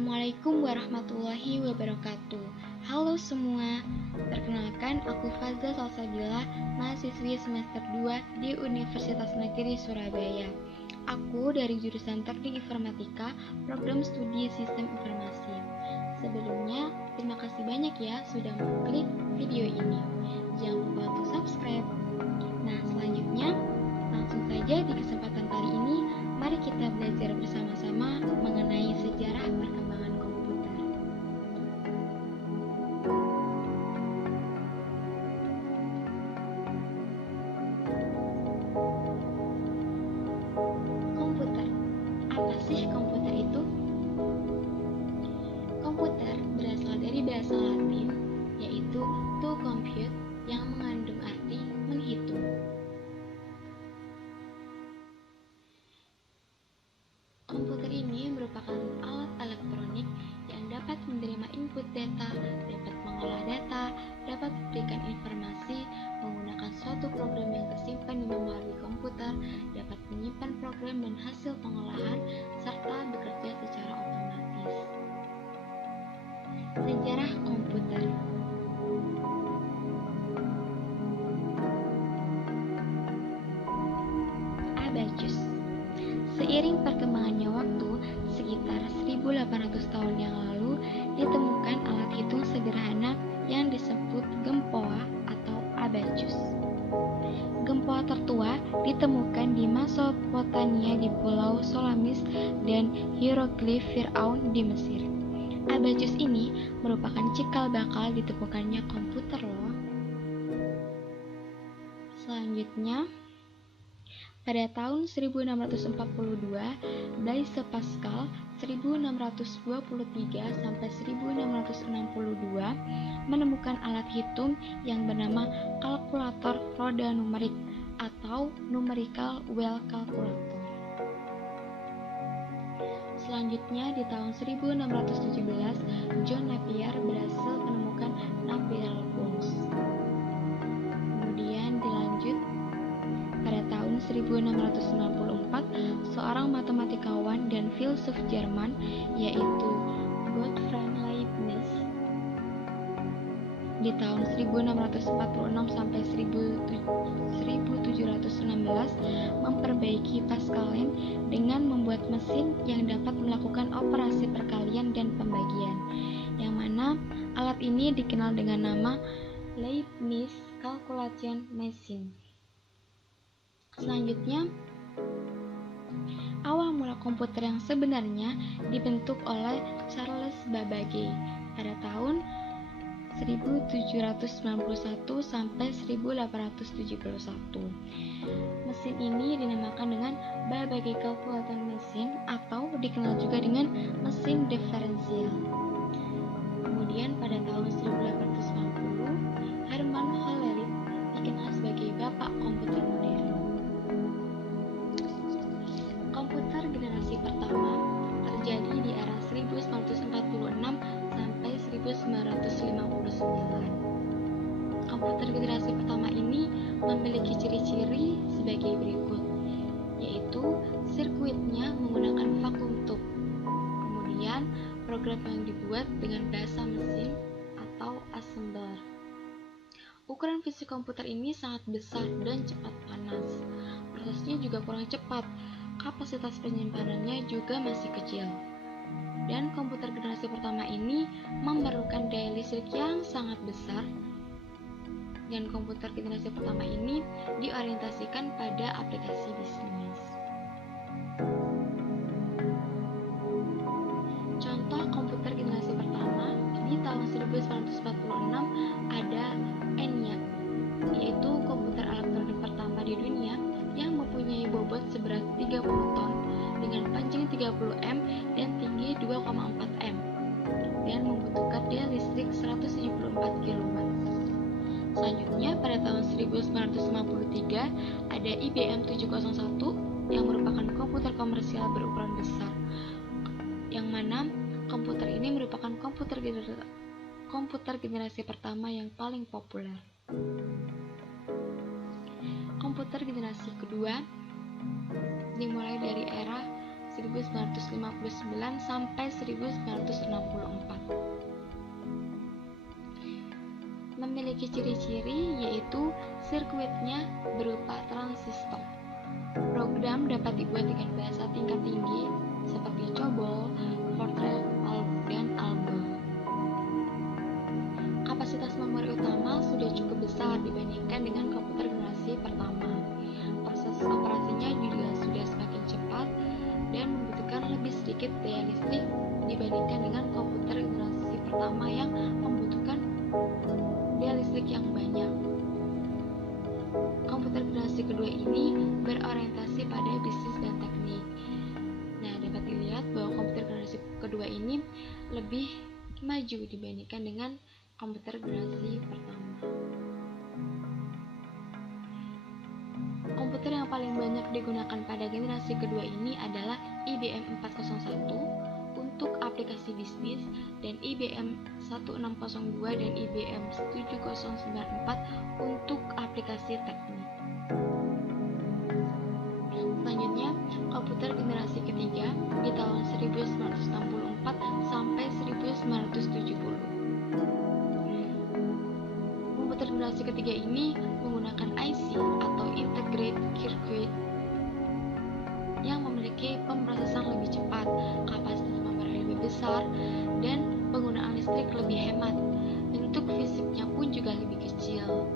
Assalamualaikum warahmatullahi wabarakatuh. Halo semua, perkenalkan aku Fazza Salsabila, mahasiswi semester 2 di Universitas Negeri Surabaya. Aku dari jurusan Teknik Informatika, program studi Sistem Informasi. Sebelumnya, terima kasih banyak ya sudah mengklik video ini. Jangan lupa untuk subscribe. Nah, selanjutnya, langsung saja di kesempatan kali ini, mari kita belajar bersama-sama mengenai sejarah perkembangan komputer. Komputer. Apa sih komputer itu? Komputer berasal dari bahasa Latin, yaitu to compute, yang mengandung arti menghitung. Komputer ini merupakan alat elektronik yang dapat menerima input data, dapat mengolah data, dapat memberikan informasi, menggunakan suatu program yang tersimpan di memori komputer, dapat menyimpan program dan hasil pengolahan, serta bekerja secara otomatis. Sejarah komputer. Abacus. Seiring perkembangannya waktu, sekitar 1800 tahun yang lalu, ditemukan alat hitung sederhana yang disebut gempoa atau abacus. Gempoa tertua ditemukan di Mesopotamia di Pulau Salamis dan hieroglif Firaun di Mesir. Abacus ini merupakan cikal bakal ditemukannya komputer loh. Selanjutnya, pada tahun 1642, Blaise Pascal 1623 sampai 1662 menemukan alat hitung yang bernama kalkulator roda numerik atau numerical wheel calculator. Selanjutnya di tahun 1617, John Napier berhasil menemukan Napier bones. Kemudian dilanjut pada tahun 1694, seorang matematikawan dan filsuf Jerman yaitu Gottfried Leibniz di tahun 1646 sampai 1716 memperbaiki Pascaline dengan membuat mesin yang dapat melakukan operasi perkalian dan pembagian, yang mana alat ini dikenal dengan nama Leibniz Calculation Machine. Selanjutnya, awal mula komputer yang sebenarnya dibentuk oleh Charles Babbage pada tahun 1791 sampai 1871. Mesin ini dinamakan dengan Babbage Calculator Machine atau dikenal juga dengan mesin diferensial. Kemudian pada tahun 1890, Hermann Hollerith dikenal sebagai bapak komputer modern. Komputer generasi pertama terjadi di era 1946 sampai 1959. Komputer generasi pertama ini memiliki ciri-ciri sebagai berikut, yaitu sirkuitnya menggunakan vacuum tube. Kemudian program yang dibuat dengan bahasa mesin atau assembler. Ukuran fisik komputer ini sangat besar dan cepat panas. Prosesnya juga kurang cepat. Kapasitas penyimpanannya juga masih kecil. Dan komputer generasi pertama ini memerlukan daya listrik yang sangat besar. Dan komputer generasi pertama ini diorientasikan pada aplikasi bisnis. Contoh komputer generasi pertama di tahun 1946 ada ENIAC, yaitu komputer elektronik pertama di dunia yang mempunyai bobot seberat 30 ton dengan panjang 30 m dan tinggi 2,4 m dan membutuhkan daya listrik 174 kW. Selanjutnya pada tahun 1953 ada IBM 701 yang merupakan komputer komersial berukuran besar, yang mana komputer ini merupakan komputer generasi pertama yang paling populer. Komputer generasi kedua dimulai dari era 1959 sampai 1964. Memiliki ciri-ciri yaitu sirkuitnya berupa transistor. Program dapat dibuat dengan bahasa tingkat tinggi seperti COBOL, Fortran, dan ALGOL. Kapasitas memori utama sudah cukup besar dibandingkan dengan komputer generasi pertama. Proses operasinya juga sudah semakin cepat dan membutuhkan lebih sedikit daya listrik dibandingkan dengan komputer generasi pertama yang membutuhkan daya listrik yang banyak. Komputer generasi kedua ini berorientasi pada bisnis dan teknik. Nah, dapat dilihat bahwa komputer generasi kedua ini lebih maju dibandingkan dengan komputer generasi pertama. Komputer yang paling banyak digunakan pada generasi kedua ini adalah IBM 401 untuk aplikasi bisnis dan IBM 1602 dan IBM 7094 untuk aplikasi teknik. Selanjutnya, komputer generasi ketiga di tahun 1964 sampai 1970. Komputer generasi ketiga ini menggunakan IC atau Integrated Circuit yang memiliki pemrosesan lebih cepat, kapasitas memori lebih besar, dan penggunaan listrik lebih hemat. Bentuk fisiknya pun juga lebih kecil,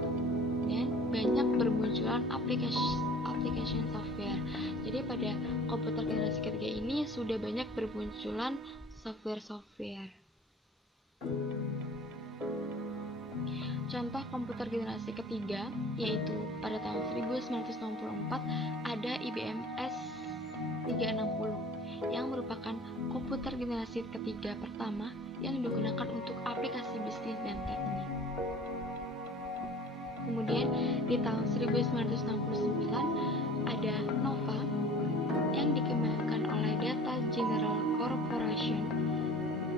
dan banyak bermunculan application software. Jadi pada komputer generasi ketiga ini sudah banyak bermunculan software. Contoh komputer generasi ketiga yaitu pada tahun 1964 ada IBM S360 yang merupakan komputer generasi ketiga pertama yang digunakan untuk aplikasi bisnis dan teknik. Kemudian di tahun 1969 ada Nova yang dikembangkan oleh Data General Corporation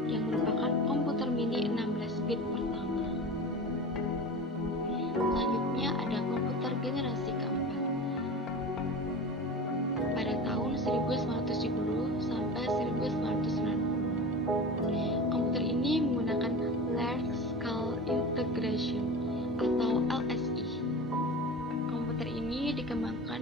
yang merupakan komputer mini 16 bit pertama. Selanjutnya ada komputer generasi keempat pada tahun 1970 sampai 1990. Komputer ini menggunakan Large Scale Integration atau LSI. Komputer ini dikembangkan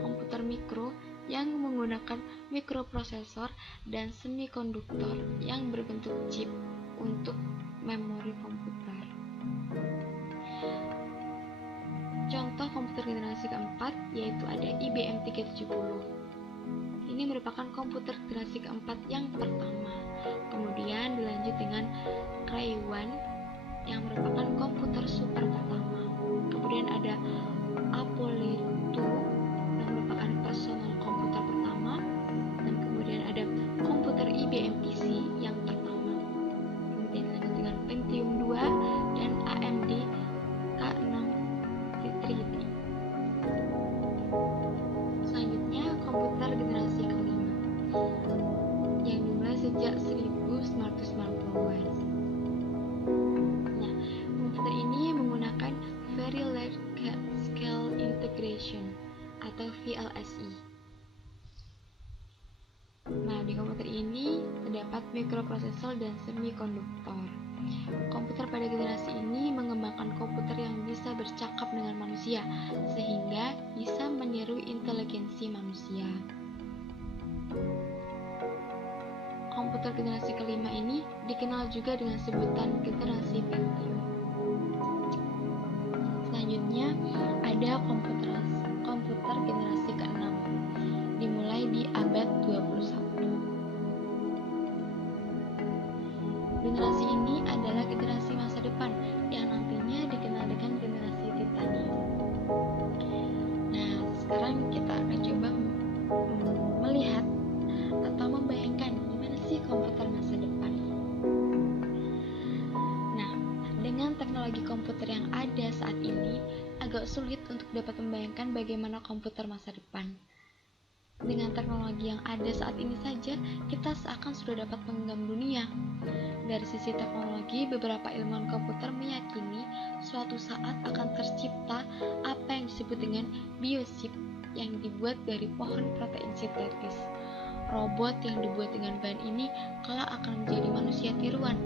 komputer mikro yang menggunakan mikroprosesor dan semikonduktor yang berbentuk chip untuk memori komputer. Contoh komputer generasi keempat yaitu ada IBM 370. Ini merupakan komputer generasi keempat yang pertama. Kemudian dilanjut dengan Cray 1 yang merupakan komputer super pertama. Kemudian ada Apollo 2 yang merupakan personal komputer pertama, dan kemudian ada komputer IBM PC yang pertama. Kemudian dilanjut dengan Pentium 2 dan AMD K6 Trinity. Selanjutnya komputer generasi kelima yang dimulai sejak 1990-an. Nah, komputer ini menggunakan Very Large Scale Integration atau VLSI. Nah, di komputer ini terdapat mikroprosesor dan semikonduktor. Komputer pada generasi ini mengembangkan komputer yang bisa bercakap dengan manusia, sehingga bisa meniru inteligensi manusia. Komputer generasi kelima ini dikenal juga dengan sebutan generasi Pentium. Selanjutnya ada komputer generasi ke-6, dimulai di abad 21. Generasi ini adalah generasi masa depan yang nantinya dikenal dengan generasi titanium. Nah, sekarang kita akan coba melihat atau membayangkan gimana sih komputer masa depan. Nah, dengan teknologi komputer yang ada saat ini, agak sulit untuk dapat membayangkan bagaimana komputer masa depan. Dengan teknologi yang ada saat ini saja, kita seakan sudah dapat menggenggam dunia. Dari sisi teknologi, beberapa ilmuwan komputer meyakini suatu saat akan tercipta apa yang disebut dengan biochip yang dibuat dari pohon protein sintetis. robot yang dibuat dengan bahan ini kelak akan menjadi manusia tiruan.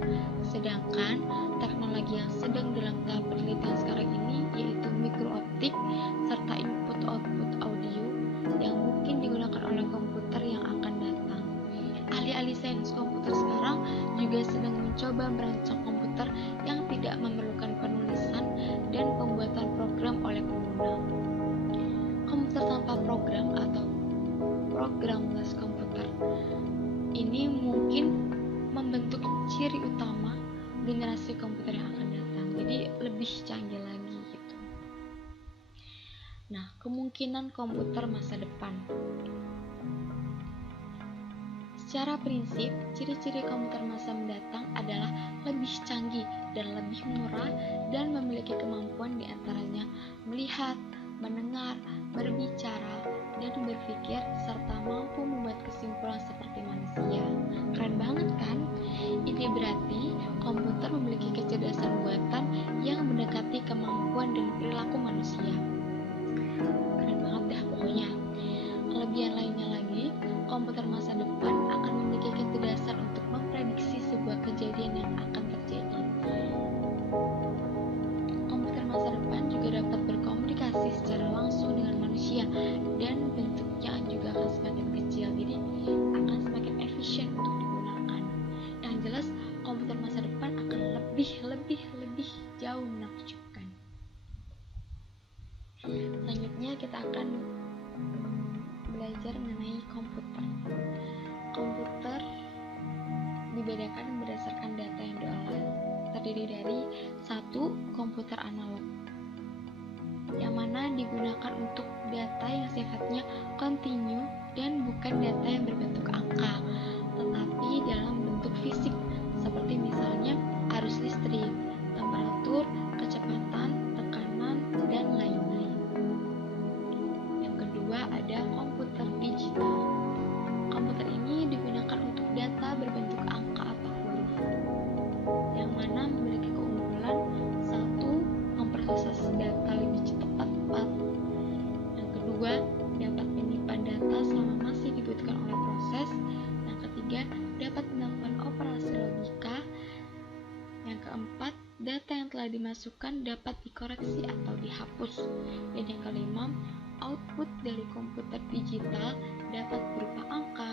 Sedangkan teknologi yang sedang dalam tahap penelitian sekarang ini yaitu mikrooptik serta input-output audio yang mungkin digunakan oleh komputer yang akan datang. Ahli-ahli sains komputer sekarang juga sedang mencoba merancang komputer yang tidak memerlukan penulisan dan pembuatan program oleh pengguna. Komputer tanpa program atau programless komputer ini mungkin membentuk ciri utama generasi komputer yang akan datang. Jadi lebih canggih lagi gitu. Nah, kemungkinan komputer masa depan. Secara prinsip, ciri-ciri komputer masa mendatang adalah lebih canggih dan lebih murah dan memiliki kemampuan diantaranya melihat, mendengar, berbicara, dan berpikir serta mampu membuat kesimpulan seperti manusia. Keren banget kan? Ini berarti komputer memiliki kecerdasan buatan yang mendekati kemampuan dan perilaku manusia. Keren banget dah pokoknya. Kelebihan lainnya lagi, komputer masa depan akan memiliki kecerdasan untuk memprediksi sebuah kejadian yang akan terjadi. Komputer masa depan juga dapat berkomunikasi secara langsung dengan manusia dan bentuknya juga akan semakin kecil, jadi akan semakin efisien untuk digunakan. Yang jelas, komputer masa depan akan lebih jauh menakjubkan. Selanjutnya kita akan belajar mengenai komputer. Komputer dibedakan berdasarkan data yang diolah, terdiri dari 1. Komputer analog, yang mana digunakan untuk data yang sifatnya kontinu dan bukan data yang berbentuk angka, tetapi dalam bentuk fisik, seperti misalnya arus listrik, temperatur, kecepatan, tekanan, dan lain-lain. Yang kedua ada komputer digital. Komputer ini digunakan untuk data berbentuk angka atau huruf, yang mana memiliki keunggulan 1. Memproses data lebih cepat. Yang kedua, dapat menyimpan data selama masih dibutuhkan oleh proses. Yang ketiga, dapat melakukan operasi logika. Yang keempat, data yang telah dimasukkan dapat dikoreksi atau dihapus. Dan yang kelima, output dari komputer digital dapat berupa angka,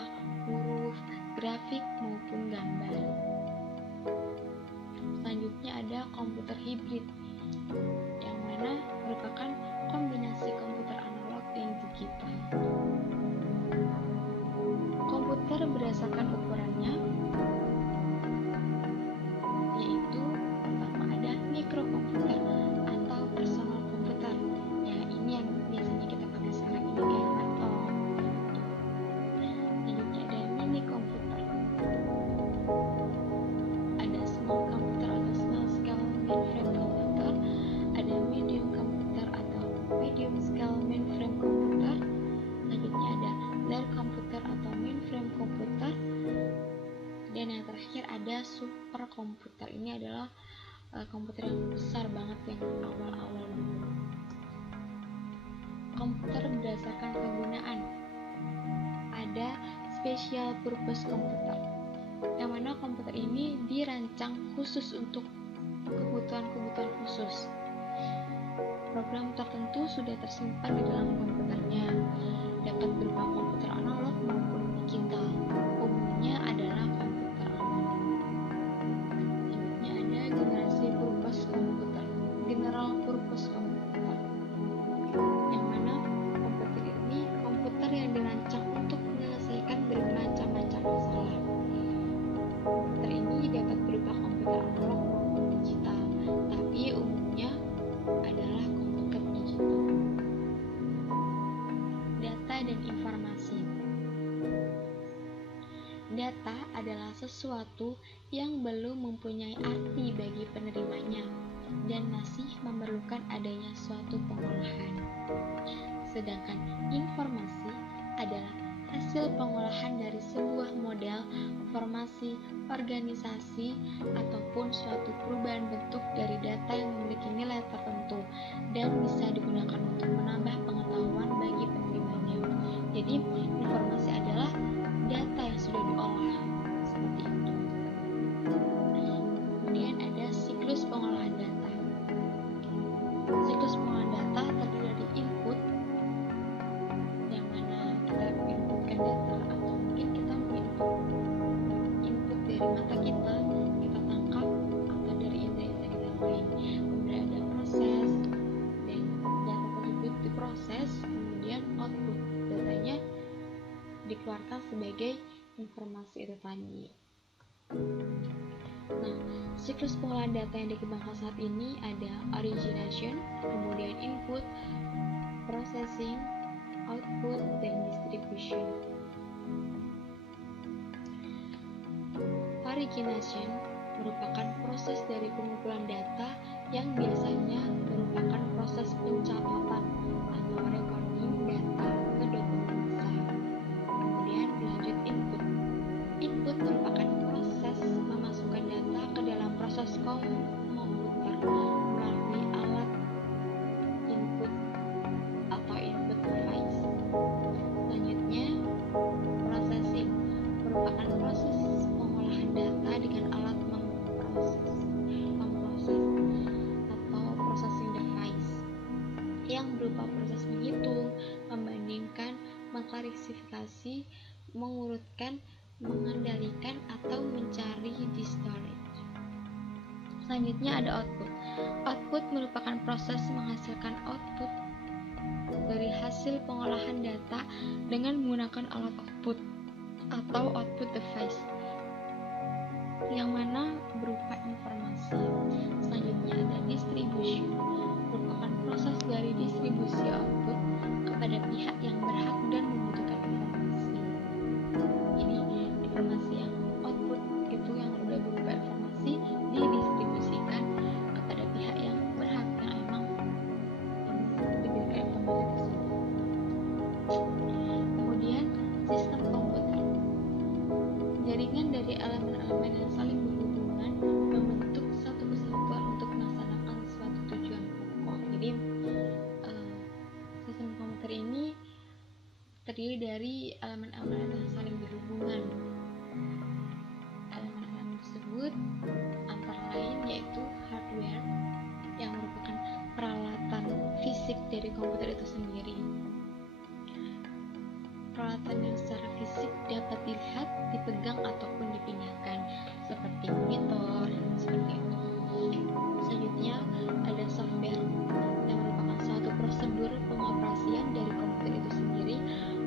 huruf, grafik, maupun gambar. Selanjutnya ada komputer hibrid, yang mana merupakan kombinasi komputer analog dan digital. Komputer berdasarkan ukurannya, yaitu pertama ada mikrokomputer atau personal komputer. Ya, ini yang biasanya kita pakai sekarang ini kayak laptop. Selanjutnya ada mini komputer. Ada small komputer atau small scale mainframe komputer. Ada medium komputer atau medium scale mainframe komputer. Selanjutnya ada large komputer atau mainframe komputer. Dan yang terakhir ada superkomputer. Ini adalah komputer yang besar banget yang awal-awal dulu. Komputer berdasarkan kegunaan. Ada special purpose komputer, yang mana komputer ini dirancang khusus untuk kebutuhan-kebutuhan khusus. Program tertentu sudah tersimpan di dalam komputernya, dapat berupa komputer analog maupun digital. Umumnya adalah komputer analog. Selanjutnya ada generasi purpose komputer, general purpose komputer, yang mana komputer ini komputer yang dirancang untuk menyelesaikan bermacam-macam masalah. Komputer ini dapat berupa komputer analog maupun digital, tapi umumnya adalah komputer digital. Data dan informasi. Data adalah sesuatu yang belum mempunyai arti bagi penerimanya dan masih memerlukan adanya suatu pengolahan. Sedangkan informasi adalah hasil pengolahan dari sebuah model, formasi, organisasi, ataupun suatu perubahan bentuk dari data yang memiliki nilai tertentu dan bisa digunakan untuk menambah pengetahuan bagi penerimanya. Jadi, informasi adalah data yang sudah diolah, seperti itu. Kemudian ada siklus pengolahan data. Siklus pengolahan data terdiri dari input, yang mana kita inputkan data, atau mungkin kita input dari mata kita tangkap, atau dari indera-indera kita lain. Kemudian ada proses, dan data tersebut diproses, kemudian output, datanya dikeluarkan sebagai informasi itu tadi. Nah, siklus pengolahan data yang dikembangkan saat ini ada origination, kemudian input, processing, output, dan distribution. Origination merupakan proses dari pengumpulan data yang biasanya merupakan proses pencatatan atau recording data ke dokumen besar. Kemudian lanjut input. Input merupakan proses memasukkan data ke dalam proses komputer melalui alat input atau input device. Selanjutnya, processing merupakan proses pengolahan data dengan alat memproses atau processing device yang berupa proses menghitung, membandingkan, mengklasifikasi, mengurutkan, mengendalikan, atau mencari di storage. Selanjutnya ada output. Output merupakan proses menghasilkan output dari hasil pengolahan data dengan menggunakan alat output atau output device, yang mana berupa informasi. Selanjutnya ada distribution, merupakan proses dari distribusi output kepada pihak yang berhak dan membutuhkan informasi. Jadi informasi yang output itu yang udah berupa informasi didistribusikan kepada pihak yang berhak, yang emang diberikan informasi tersebut. Kemudian sistem komputer, jaringan dari elemen-elemen yang saling berhubungan membentuk satu kesatuan untuk melaksanakan suatu tujuan pokok. Jadi sistem komputer ini terdiri dari elemen-elemen yang saling berhubungan. Elemen-elemen tersebut antara lain yaitu hardware, yang merupakan peralatan fisik dari komputer itu sendiri. Peralatan yang secara fisik dapat dilihat, dipegang, ataupun dipindahkan, seperti monitor, seperti itu. Selanjutnya ada software, yang merupakan suatu prosedur pengoperasian dari komputer itu sendiri,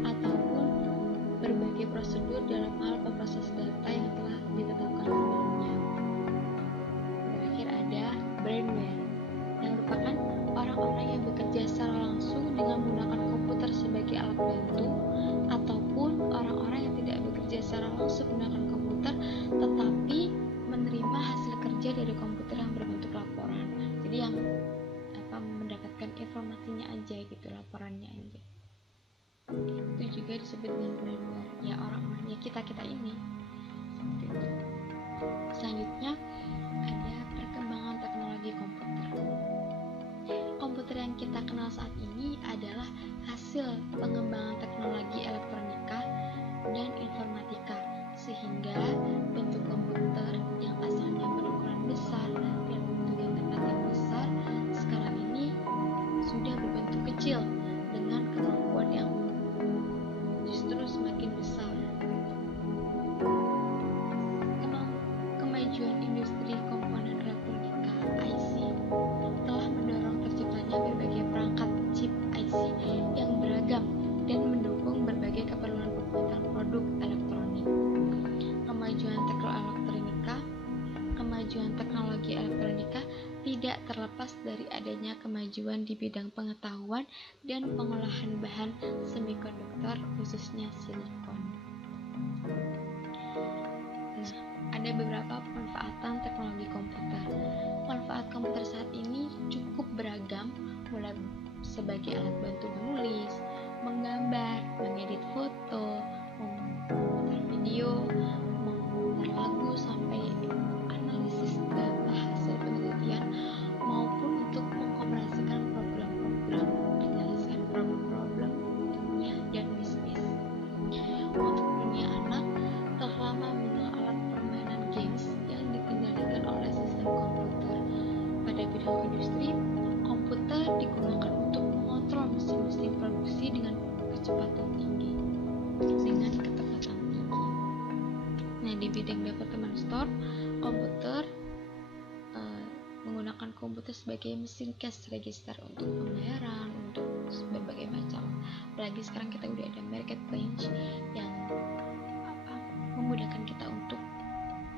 ataupun berbagai prosedur dalam hal pemproses data yang telah ditetapkan sebelumnya. Terakhir ada brainware, yang merupakan orang-orang yang bekerja secara langsung dengan menggunakan komputer sebagai alat bantu, ataupun orang-orang yang tidak bekerja secara langsung menggunakan komputer tetapi menerima hasil kerja dari komputer yang berbentuk laporan. Jadi yang mendapatkan informasinya aja gitu, laporannya aja. Itu juga disebut dengan brainware, ya orang-orangnya kita ini. Seperti itu. Selanjutnya ada perkembangan teknologi komputer. Komputer yang kita kenal saat ini adalah hasil pengembangan teknologi elektronika dan informatika, sehingga bentuk komputer yang asalnya berukuran besar dan membutuhkan tempat yang besar, sekarang ini sudah berbentuk kecil dengan kemampuan yang justru semakin besar. Kemajuan industri komponen elektronika IC telah mendorong terciptanya berbagai perangkat chip IC yang beragam dan mendukung berbagai keperluan pembuatan produk elektronik. Kemajuan teknologi elektronika tidak terlepas dari adanya kemajuan di bidang pengetahuan dan pengolahan bahan semikonduktor, khususnya silikon. Nah, ada beberapa pemanfaatan teknologi komputer. Manfaat komputer saat ini cukup beragam, mulai sebagai alat bantu menulis, menggambar, mengedit foto, memutar video, memutar lagu, sampai analisis data hasil penelitian, maupun untuk mengoperasikan program-program penyelesaian problem-problem dunia dan bisnis. Untuk dunia anak, Nah, di bidang departemen store komputer, menggunakan komputer sebagai mesin cash register untuk pembayaran, untuk berbagai macam. Apalagi sekarang kita udah ada marketplace yang memudahkan kita untuk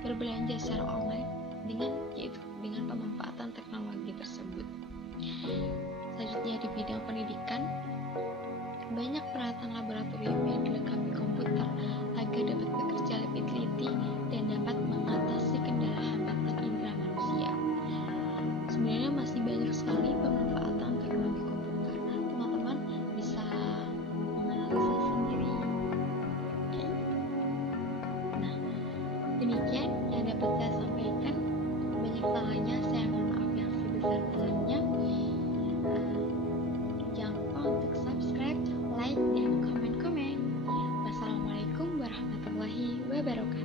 berbelanja secara online dengan pemanfaatan teknologi tersebut. Selanjutnya di bidang pendidikan, banyak peralatan laboratorium yang dilengkapi komputer agar dapat bekerja lebih teliti dan dapat mengatasi kendala hambatan indera manusia. Sebenarnya masih banyak sekali pemanfaatan teknologi komputer. Teman-teman bisa menganalisa sendiri. Nah, demikian yang dapat saya sampaikan. Banyak salahnya, saya mohon maaf yang sebesar-besarnya. Jangan lupa untuk subscribe, like, dan komen-komen. Wassalamualaikum warahmatullahi wabarakatuh.